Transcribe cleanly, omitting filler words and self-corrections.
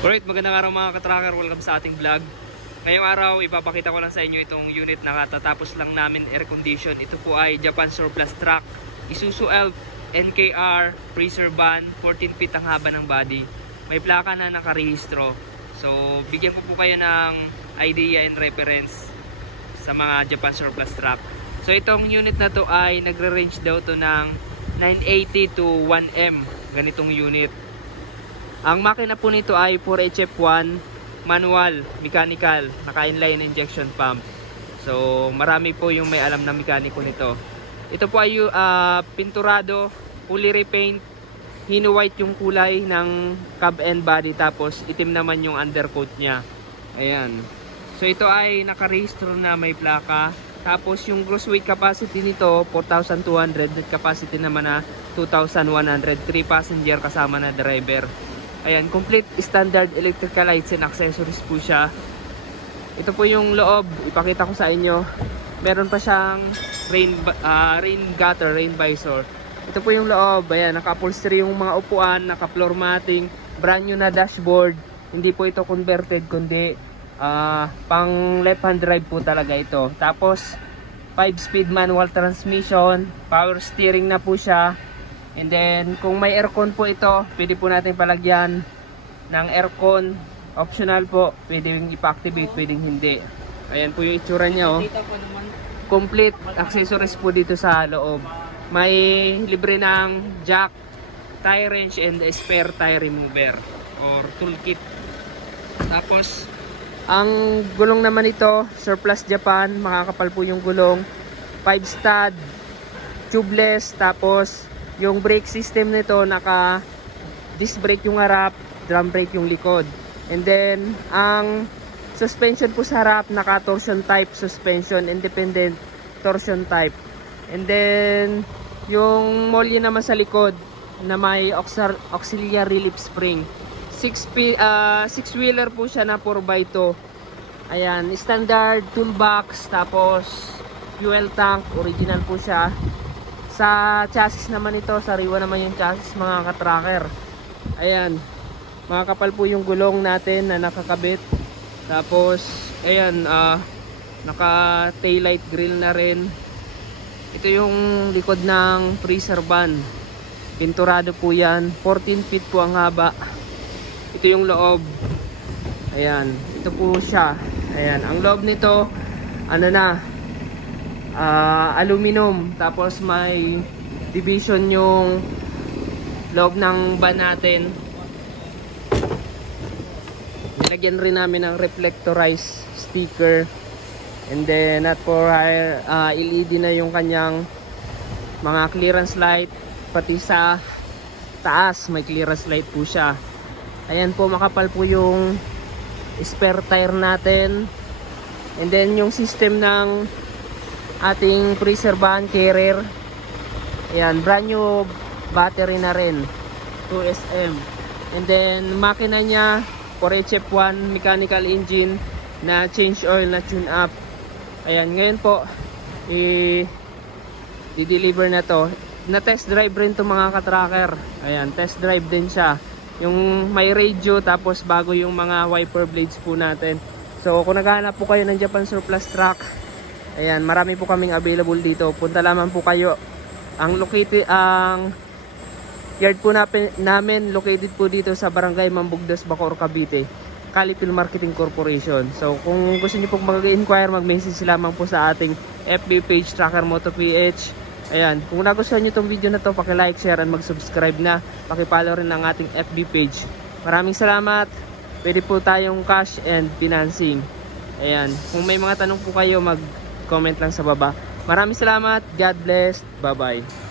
Alright, magandang araw mga ka-tracker, welcome sa ating vlog. Ngayong araw, ipapakita ko lang sa inyo itong unit na katatapos lang namin air condition. Ito po ay Japan Surplus Truck, Isuzu Elf NKR Freezer Van, 14 feet ang haba ng body. May plaka na nakarehistro. So, bigyan ko po kayo ng idea and reference sa mga Japan Surplus Truck. So, itong unit na to ay nagre-range daw to ng 980 to 1M, ganitong unit. Ang makina po nito ay 4HF1 manual, mechanical, naka-inline injection pump. So marami po yung may alam na mekaniko nito. Ito po ay pinturado, fully repaint, hino white yung kulay ng cab and body, tapos itim naman yung undercoat niya. Ayan. So ito ay nakarehistro na, may plaka. Tapos yung gross weight capacity nito 4,200, net capacity naman na 2,100, 3 passenger kasama na driver. Ayan, complete standard electrical lights and accessories po siya. Ito po yung loob, ipakita ko sa inyo. Meron pa siyang rain gutter, rain visor. Ito po yung loob, ayan, naka-upholstery yung mga upuan, naka-floor matting, brand new na dashboard. Hindi po ito converted, kundi pang left hand drive po talaga ito. Tapos 5-speed manual transmission, power steering na po siya. And then kung may aircon po ito, pwede po natin palagyan ng aircon. Optional po, pwedeng ipa-activate, pwedeng hindi. Ayan po yung itsura niya, oh. Complete accessories po dito sa loob. May libre ng jack, tire wrench, and spare tire remover or toolkit. Tapos ang gulong naman ito, Surplus Japan, makakapal po yung gulong, 5 stud, tubeless. Tapos yung brake system nito, naka disc brake yung harap, drum brake yung likod. And then ang suspension po sa harap, naka torsion type suspension, independent torsion type. And then yung molly naman sa likod na may auxiliary lip spring. 6-wheeler po siya na 4x2. Ayan, standard toolbox, tapos fuel tank, original po siya. Sa chassis naman ito, sariwa naman yung chassis mga ka-tracker. Ayan, makakapal po yung gulong natin na nakakabit. Tapos ayan, naka taillight grill na rin. Ito yung likod ng freezer van, pinturado po yan, 14 feet po ang haba. Ito yung loob. Ayan, ito po siya. Ayan, ang loob nito, ano na, aluminum. Tapos may division yung loob ng van natin. Nilagyan rin namin ng reflectorized sticker. And then at for LED na yung kanyang mga clearance light. Pati sa taas may clearance light po siya. Ayan po, makapal po yung spare tire natin. And then yung system ng ating freezer van carrier, ayan, brand new battery na rin, 2SM. And then makina niya 4HF1 mechanical engine na change oil, na tune up. Ayan, ngayon po i-deliver na to. Na test drive rin to mga ka-tracker. Ayan, test drive din siya. Yung may radio, tapos bago yung mga wiper blades po natin. So kung naghahanap po kayo ng Japan Surplus Truck, ayan, marami po kaming available dito. Punta lamang po kayo. Ang yard po namin located po dito sa Barangay Mambugdas, Bacoor, Cavite, Calipil Marketing Corporation. So kung gusto niyo pong mag-inquire, mag-message lamang po sa ating FB page, Tracker Moto PH. Ayan, kung nagustuhan niyo tong video na to, paki-like, share, and mag-subscribe na. Paki-follow rin ang ating FB page. Maraming salamat. Pwede po tayong cash and financing. Ayan, kung may mga tanong po kayo, mag-comment lang sa baba. Maraming salamat. God bless. Bye-bye.